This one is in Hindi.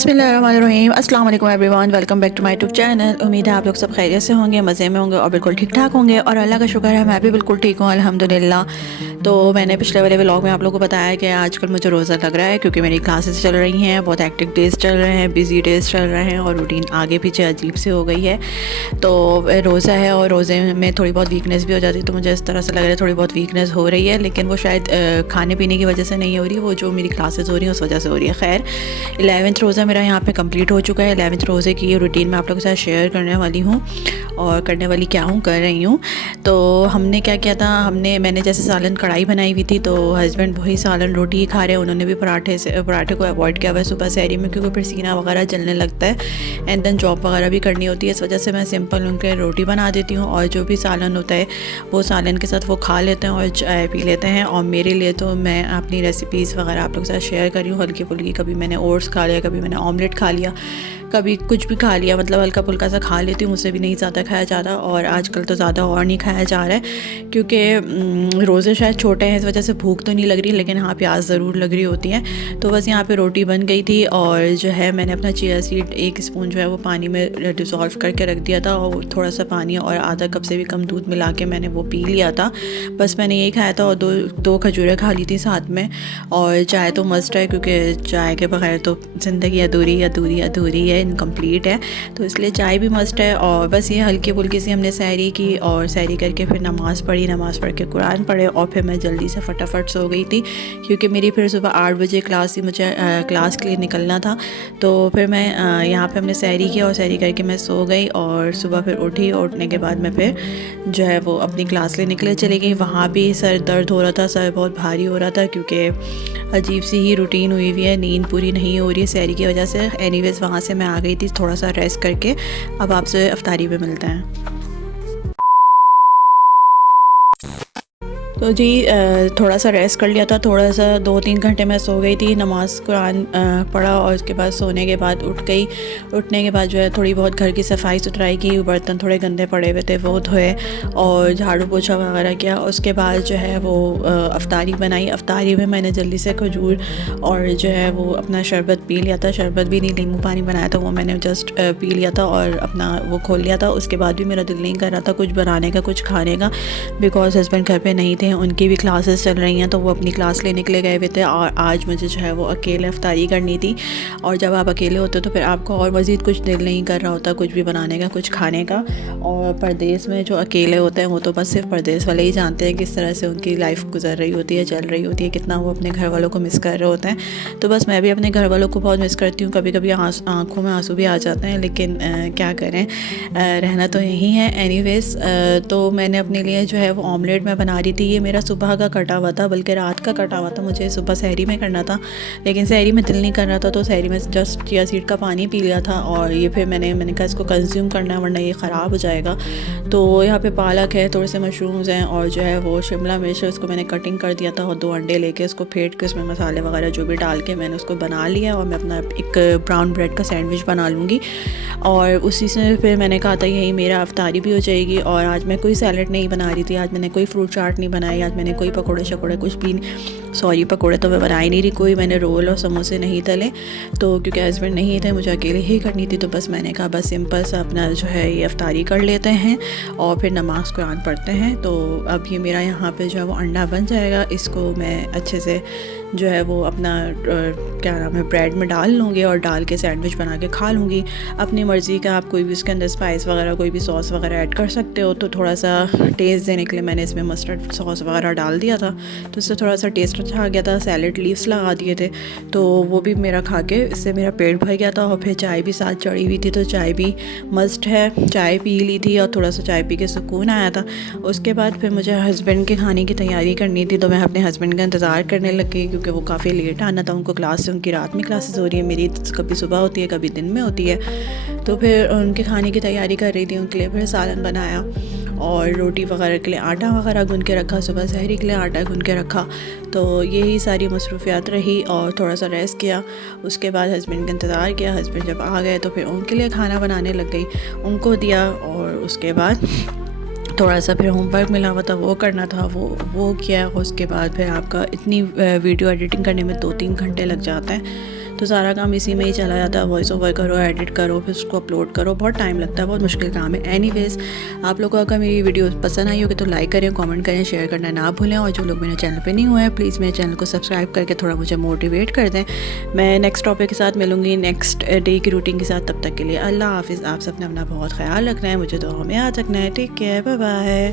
बिस्मिल्लाहिर्रहमानिर्रहीम। अस्सलाम वालेकुम everyone, welcome back to my YouTube channel. उम्मीद है आप लोग सब खैरियत से होंगे, मज़े में होंगे और बिल्कुल ठीक ठाक होंगे। और अल्लाह का शुक्र है मैं भी बिल्कुल ठीक हूँ, अल्हम्दुलिल्लाह। तो मैंने पिछले वाले व्लॉग में आप लोगों को बताया कि आजकल मुझे रोज़ा लग रहा है क्योंकि मेरी क्लासेस चल रही हैं, बहुत एक्टिव डेज़ चल रहे हैं, बिज़ी डेज़ चल रहे हैं और रूटीन आगे पीछे अजीब से हो गई है। तो रोज़ा है और रोज़े में थोड़ी बहुत वीकनेस भी हो जाती है, तो मुझे इस तरह से लग रहा है थोड़ी बहुत वीकनेस हो रही है, लेकिन वो शायद खाने पीने की वजह से नहीं हो रही, वो जो मेरी क्लासेस हो रही हैं उस वजह से हो रही है। खैर 11th रोज़ा मेरा यहाँ पे कंप्लीट हो चुका है। 11th रोज़े की रूटीन मैं आप लोगों के साथ शेयर करने वाली हूँ और करने वाली क्या हूँ कर रही हूँ। तो हमने क्या किया था, मैंने जैसे सालन कढ़ाई बनाई हुई थी, तो हस्बैंड वही सालन रोटी ही खा रहे हैं। उन्होंने भी पराठे को अवॉइड किया हुआ है सुबह सहरी में, क्योंकि फिर सीना वगैरह जलने लगता है एंड देन जॉब वगैरह भी करनी होती है। इस वजह से मैं सिंपल उनके रोटी बना देती हूँ और जो भी सालन होता है वो सालन के साथ वो खा लेते हैं और चाय पी लेते हैं। और मेरे लिए तो मैं अपनी रेसिपीज़ वगैरह आप लोगों के साथ शेयर कर रही हूँ हल्की फुल्की। कभी मैंने ओट्स खा लिया, कभी मैंने ऑमलेट खा लिया, कभी कुछ भी खा लिया, मतलब हल्का फुल्का सा खा लेती हूँ, मुझसे भी नहीं ज़्यादा खाया जाता। और आजकल तो ज़्यादा और नहीं खाया जा रहा है क्योंकि रोज़े शायद छोटे हैं, इस वजह से भूख तो नहीं लग रही, लेकिन हाँ प्यास ज़रूर लग रही होती है। तो बस यहाँ पे रोटी बन गई थी और जो है मैंने अपना चिया सीड 1 स्पून जो है वो पानी में डिज़ोल्व करके रख दिया था और थोड़ा सा पानी और आधा कप से भी कम दूध मिला के मैंने वो पी लिया था। बस मैंने यही खाया था और दो खजूरें खा ली थी साथ में। और चाय तो मस्ट है क्योंकि चाय के बगैर तो ज़िंदगी अधूरी अधूरी अधूरी है, इनकम्प्लीट है, तो इसलिए चाय भी मस्ट है। और बस ये हल्की फुल्की सी हमने सहरी की और सहरी करके फिर नमाज़ पढ़ी, नमाज़ पढ़ के कुरान पढ़े और फिर मैं जल्दी से फटाफट सो गई थी क्योंकि मेरी फिर सुबह 8 बजे क्लास थी, मुझे क्लास के लिए निकलना था। तो फिर मैं यहाँ पे हमने सहरी किया और सहरी करके मैं सो गई और सुबह फिर उठी और उठने के बाद मैं फिर जो है वो अपनी क्लास ले निकले चली गई। वहाँ भी सर दर्द हो रहा था, सर बहुत भारी हो रहा था क्योंकि अजीब सी ही रूटीन हुई हुई है, नींद पूरी नहीं हो रही है सहरी की वजह से। एनीवेज़ वहाँ से मैं आ गई थी थोड़ा सा रेस्ट करके। अब आपसे अफ्तारी पे मिलते हैं। तो जी थोड़ा सा रेस्ट कर लिया था, थोड़ा सा 2-3 घंटे मैं सो गई थी, नमाज़ कुरान पढ़ा और उसके बाद सोने के बाद उठ गई। उठने के बाद जो है थोड़ी बहुत घर की सफाई सुथराई की, बर्तन थोड़े गंदे पड़े हुए थे वो धोए और झाड़ू पोछा वगैरह किया। उसके बाद जो है वो अफ्तारी बनाई। अफ्तारी में मैंने जल्दी से खजूर और जो है वो अपना शरबत पी लिया था, शरबत भी नहीं नींबू पानी बनाया था, वो मैंने जस्ट पी लिया था और अपना वो खोल लिया था। उसके बाद भी मेरा दिल नहीं कर रहा था कुछ बनाने का, कुछ खाने का, बिकॉज़ हस्बैंड घर पे नहीं थे, उनकी भी क्लासेस चल रही हैं, तो वो अपनी क्लास लेने के लिए गए हुए थे और आज मुझे जो है वो अकेले अफ्तारी करनी थी। और जब आप अकेले होते हो तो फिर आपको और मज़ीद कुछ दिल नहीं कर रहा होता कुछ भी बनाने का, कुछ खाने का। और परदेस में जो अकेले होते हैं वो तो बस सिर्फ परदेस वाले ही जानते हैं किस तरह से उनकी लाइफ गुजर रही होती है, चल रही होती है, कितना वो अपने घर वालों को मिस कर रहे होते हैं। तो बस मैं भी अपने घर वालों को बहुत मिस करती हूँ, कभी कभी आँखों में आंसू भी आ जाते हैं, लेकिन क्या करें, रहना तो यही है। एनीवेज़ तो मैंने अपने लिए जो है वो ऑमलेट मैं बना रही थी। ये मेरा सुबह का कटा हुआ था, बल्कि रात का कटा हुआ था, मुझे सुबह सहरी में करना था, लेकिन सहरी में दिल नहीं कर रहा था, तो सहरी में जस्ट चिया सीड का पानी पी लिया था। और ये फिर मैंने कहा इसको कंज्यूम करना है वरना ये ख़राब हो जाएगा। तो यहाँ पे पालक है, थोड़े से मशरूम्स हैं और जो है वो शिमला मिर्च है, उसको मैंने कटिंग कर दिया था और 2 अंडे लेके उसको फेंट के उसमें मसाले वगैरह जो भी डाल के मैंने उसको बना लिया और मैं अपना एक ब्राउन ब्रेड का सैंडविच बना लूँगी। और उसी से फिर मैंने कहा था यही मेरा अफ्तारी भी हो जाएगी। और आज मैं कोई सैलड नहीं बना रही थी, आज मैंने कोई फ्रूट चाट नहीं बनाई, आज मैंने कोई पकौड़े शकोड़े कुछ भी, सॉरी पकौड़े तो मैं बना ही नहीं रही कोई, मैंने रोल और समोसे नहीं तले, तो क्योंकि हस्बैंड नहीं थे, मुझे अकेले ही करनी थी, तो बस मैंने कहा बस सिंपल सा अपना जो है ये अफ्तारी कर लेते हैं और फिर नमाज़ कुरान पढ़ते हैं। तो अब ये मेरा यहाँ पे जो है वो अंडा बन जाएगा, इसको मैं अच्छे से जो है वो अपना क्या नाम है ब्रेड में डाल लूँगी और डाल के सैंडविच बना के खा लूँगी। अपनी मर्ज़ी का आप कोई भी उसके अंदर स्पाइस वगैरह कोई भी सॉस वगैरह ऐड कर सकते हो। तो थोड़ा सा टेस्ट देने के लिए मैंने इसमें मस्टर्ड सॉस वगैरह डाल दिया था, तो इससे थोड़ा सा टेस्ट अच्छा आ गया था। सैलड लीव्स लगा दिए थे, तो वो भी मेरा खा के इससे मेरा पेट भर गया था। और फिर चाय भी साथ चढ़ी हुई थी, तो चाय भी मस्ट है, चाय पी ली थी और थोड़ा सा चाय पी के सुकून आया था। उसके बाद फिर मुझे हस्बैंड के खाने की तैयारी करनी थी, तो मैं अपने हस्बैंड का इंतज़ार करने लग गई क्योंकि वो काफ़ी लेट आना था, उनको क्लास से, उनकी रात में क्लासेस हो रही है, मेरी कभी सुबह होती है कभी दिन में होती है। तो फिर उनके खाने की तैयारी कर रही थी, उनके लिए फिर सालन बनाया और रोटी वगैरह के लिए आटा वगैरह गूंद के रखा, सुबह सहरी के लिए आटा गूंद के रखा। तो यही सारी मसरूफियात रही और थोड़ा सा रेस्ट किया। उसके बाद हस्बैंड का इंतज़ार किया, हस्बैंड जब आ गए तो फिर उनके लिए खाना बनाने लग गई, उनको दिया। और उसके बाद थोड़ा सा फिर होमवर्क मिला हुआ था वो करना था, वो किया। उसके बाद फिर आपका इतनी वीडियो एडिटिंग करने में 2-3 घंटे लग जाते हैं, तो सारा काम इसी में ही चला जाता है, वॉइस ओवर करो, एडिट करो, फिर उसको अपलोड करो, बहुत टाइम लगता है, बहुत मुश्किल काम है। एनीवेज़, आप लोगों को अगर मेरी वीडियो पसंद आई होगी तो लाइक करें, कमेंट करें, शेयर करना ना भूलें, और जो लोग मेरे चैनल पे नहीं हुए हैं प्लीज़ मेरे चैनल को सब्सक्राइब करके थोड़ा मुझे मोटिवेट कर दें। मैं नेक्स्ट टॉपिक के साथ मिलूँगी, नेक्स्ट डे की रूटीन के साथ। तब तक के लिए अल्लाह हाफ़िज़। आप सबने अपना बहुत ख्याल रखना है, मुझे दुआओं में याद रखना है। Take care, bye bye.